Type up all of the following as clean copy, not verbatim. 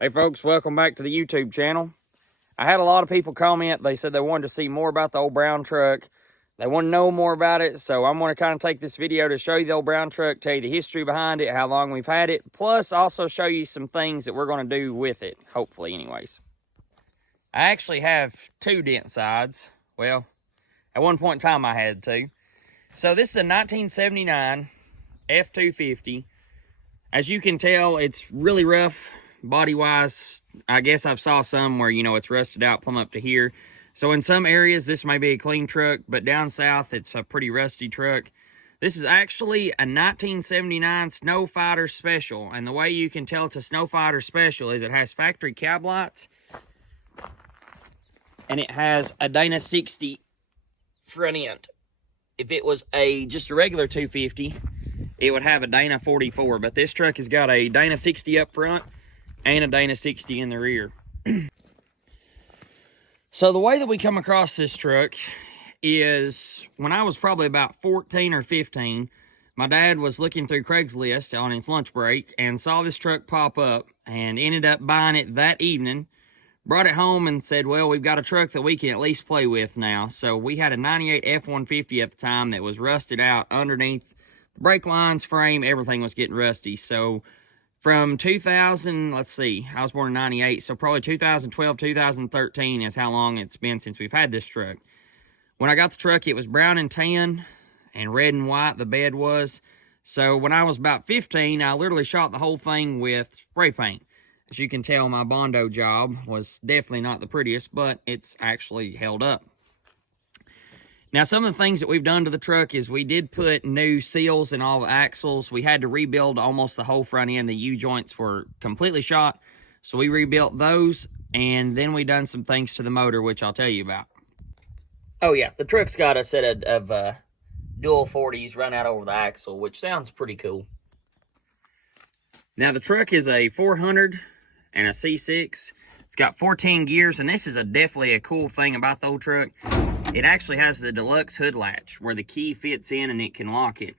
Hey folks, welcome back to the YouTube channel. I had a lot of people comment. They said they wanted to see more about the old brown truck. They want to know more about it, so I'm going to kind of take this video to show you the old brown truck, tell you the history behind it, how long we've had it, plus also show you some things that we're going to do with it, hopefully anyways. I actually have two dent sides. Well, at one point in time I had two. So this is a 1979 F-250. As you can tell, it's really rough body-wise. I guess I've saw some where, it's rusted out plumb up to here. So in some areas, this may be a clean truck, but down south, it's a pretty rusty truck. This is actually a 1979 Snow Fighter Special, and the way you can tell it's a Snow Fighter Special is it has factory cab lights, and it has a Dana 60 front end. If it was just a regular 250, it would have a Dana 44, but this truck has got a Dana 60 up front and a Dana 60 in the rear. So the way that we come across this truck is when I was probably about 14 or 15, my dad was looking through Craigslist on his lunch break and saw this truck pop up and ended up buying it that evening, brought it home and said, well, we've got a truck that we can at least play with now. So we had a 98 F-150 at the time that was rusted out underneath. Brake lines, frame, everything was getting rusty. So from 2000, let's see, I was born in 98, so probably 2012, 2013 is how long it's been since we've had this truck. When I got the truck, it was brown and tan and red and white, the bed was. So when I was about 15, I literally shot the whole thing with spray paint. As you can tell, my Bondo job was definitely not the prettiest, but it's actually held up. Now, some of the things that we've done to the truck is we did put new seals in all the axles. We had to rebuild almost the whole front end. The U-joints were completely shot, so we rebuilt those, and then we done some things to the motor, which I'll tell you about. Oh, yeah, the truck's got a set of dual 40s run out over the axle, which sounds pretty cool. Now, the truck is a 400 and a C6. It's got 14 gears, and this is definitely a cool thing about the old truck. It actually has the deluxe hood latch where the key fits in and it can lock it.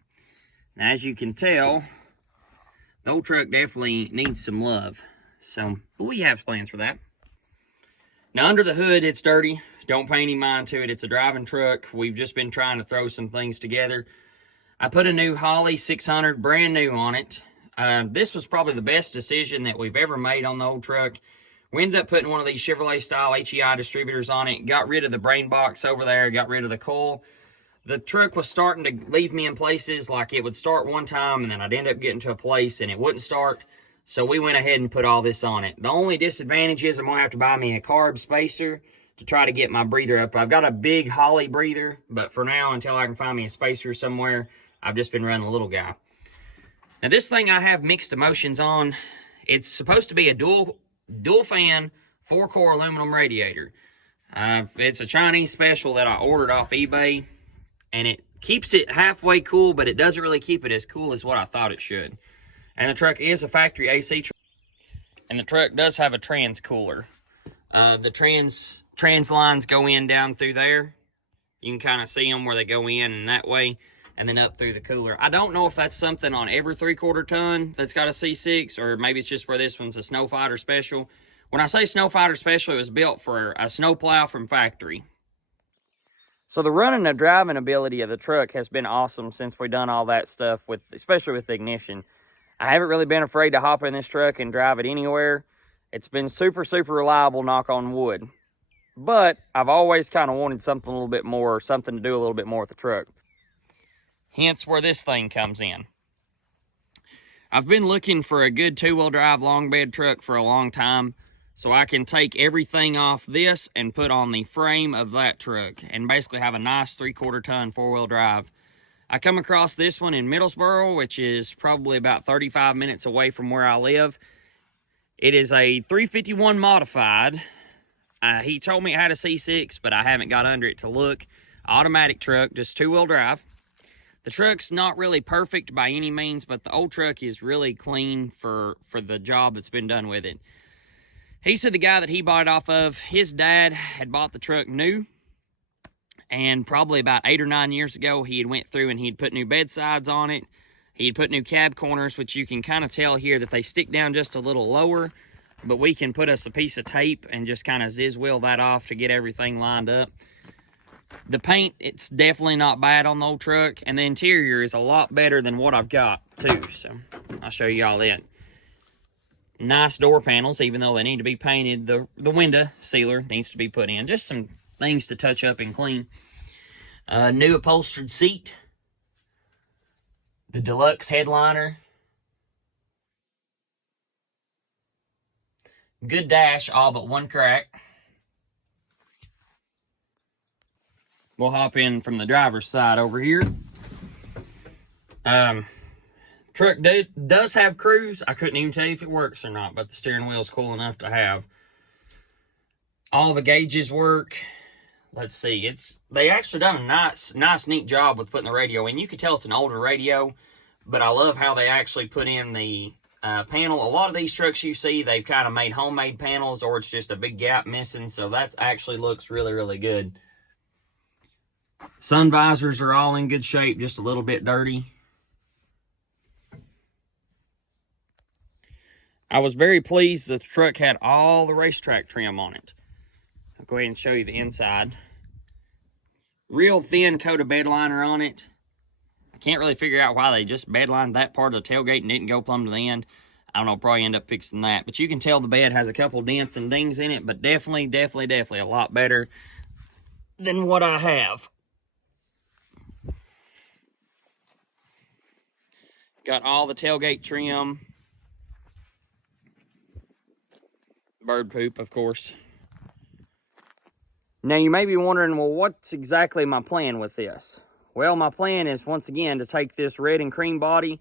Now, as you can tell, the old truck definitely needs some love. So, but we have plans for that. Now, under the hood, it's dirty. Don't pay any mind to it. It's a driving truck. We've just been trying to throw some things together. I put a new Holley 600 brand new on it. This was probably the best decision that we've ever made on the old truck. We ended up putting one of these Chevrolet-style HEI distributors on it, got rid of the brain box over there, got rid of the coil. The truck was starting to leave me in places like it would start one time, and then I'd end up getting to a place, and it wouldn't start. So we went ahead and put all this on it. The only disadvantage is I'm going to have to buy me a carb spacer to try to get my breather up. I've got a big Holley breather, but for now, until I can find me a spacer somewhere, I've just been running a little guy. Now, this thing I have mixed emotions on. It's supposed to be a dual fan, 4-core aluminum radiator. It's a Chinese special that I ordered off eBay, and it keeps it halfway cool, but it doesn't really keep it as cool as what I thought it should. And the truck is a factory AC truck, and the truck does have a trans cooler. The trans lines go in down through there. You can kind of see them where they go in and that way, and then up through the cooler. I don't know if that's something on every 3/4 ton that's got a C6, or maybe it's just where this one's a Snow Fighter Special. When I say Snow Fighter Special, it was built for a snowplow from factory. So the running and driving ability of the truck has been awesome since we've done all that stuff, especially with the ignition. I haven't really been afraid to hop in this truck and drive it anywhere. It's been super, super reliable, knock on wood. But I've always kind of wanted something a little bit more, something to do a little bit more with the truck. Hence where this thing comes in. I've been looking for a good 2-wheel drive long bed truck for a long time, so I can take everything off this and put on the frame of that truck and basically have a nice 3/4 ton 4-wheel drive. I come across this one in Middlesboro, which is probably about 35 minutes away from where I live. It is a 351 modified. He told me it had a C6, but I haven't got under it to look. Automatic truck, just 2-wheel drive. The truck's not really perfect by any means, but the old truck is really clean for the job that's been done with it. He said the guy that he bought it off of, his dad had bought the truck new, and probably about 8 or 9 years ago, he had went through and he'd put new bed sides on it. He'd put new cab corners, which you can kind of tell here that they stick down just a little lower. but we can put us a piece of tape and just kind of wheel that off to get everything lined up. The paint, it's definitely not bad on the old truck, and the interior is a lot better than what I've got too, so I'll show you all that. Nice door panels, even though they need to be painted. The window sealer needs to be put in. Just some things to touch up and clean. New upholstered seat. The deluxe headliner. Good dash, all but one crack. We'll hop in from the driver's side over here. Truck does have cruise. I couldn't even tell you if it works or not, but the steering wheel's cool enough to have. All the gauges work. Let's see. They actually done a nice, neat job with putting the radio in. You can tell it's an older radio, but I love how they actually put in the panel. A lot of these trucks you see, they've kind of made homemade panels, or it's just a big gap missing, so that actually looks really, really good. Sun visors are all in good shape, just a little bit dirty. I was very pleased that the truck had all the racetrack trim on it. I'll go ahead and show you the inside. Real thin coat of bed liner on it. I can't really figure out why they just bed lined that part of the tailgate and didn't go plumb to the end. I don't know, probably end up fixing that. But you can tell the bed has a couple dents and dings in it, but definitely a lot better than what I have. Got all the tailgate trim. Bird poop, of course. Now you may be wondering, well, what's exactly my plan with this? Well, my plan is, once again, to take this red and cream body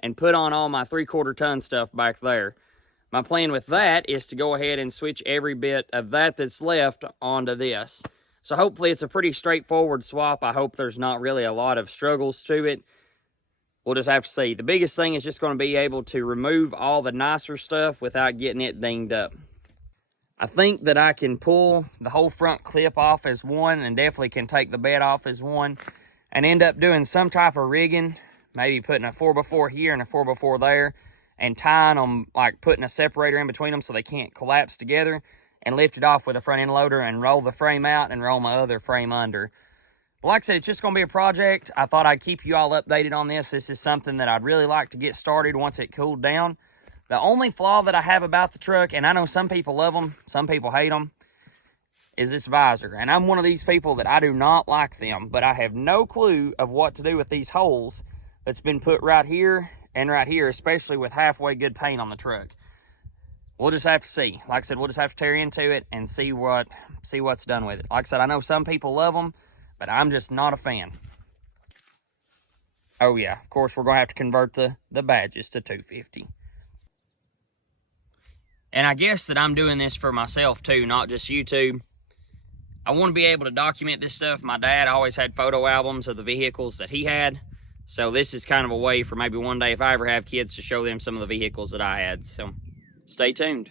and put on all my 3/4 ton stuff back there. My plan with that is to go ahead and switch every bit of that's left onto this. So hopefully it's a pretty straightforward swap. I hope there's not really a lot of struggles to it. We'll just have to see. The biggest thing is just going to be able to remove all the nicer stuff without getting it dinged up. I think that I can pull the whole front clip off as one, and definitely can take the bed off as one, and end up doing some type of rigging, maybe putting a 4x4 here and a 4x4 there, and tying them, like putting a separator in between them so they can't collapse together, and lift it off with a front end loader and roll the frame out and roll my other frame under. But like I said, it's just going to be a project. I thought I'd keep you all updated on this. This is something that I'd really like to get started once it cooled down. The only flaw that I have about the truck, and I know some people love them, some people hate them, is this visor. And I'm one of these people that I do not like them, but I have no clue of what to do with these holes that's been put right here and right here, especially with halfway good paint on the truck. We'll just have to see. Like I said, we'll just have to tear into it and see what's done with it. Like I said, I know some people love them, but I'm just not a fan. Oh yeah, of course we're gonna have to convert the badges to 250. And I guess that I'm doing this for myself too, not just YouTube. I want to be able to document this stuff. My dad always had photo albums of the vehicles that he had. So this is kind of a way for maybe one day, if I ever have kids, to show them some of the vehicles that I had. So stay tuned.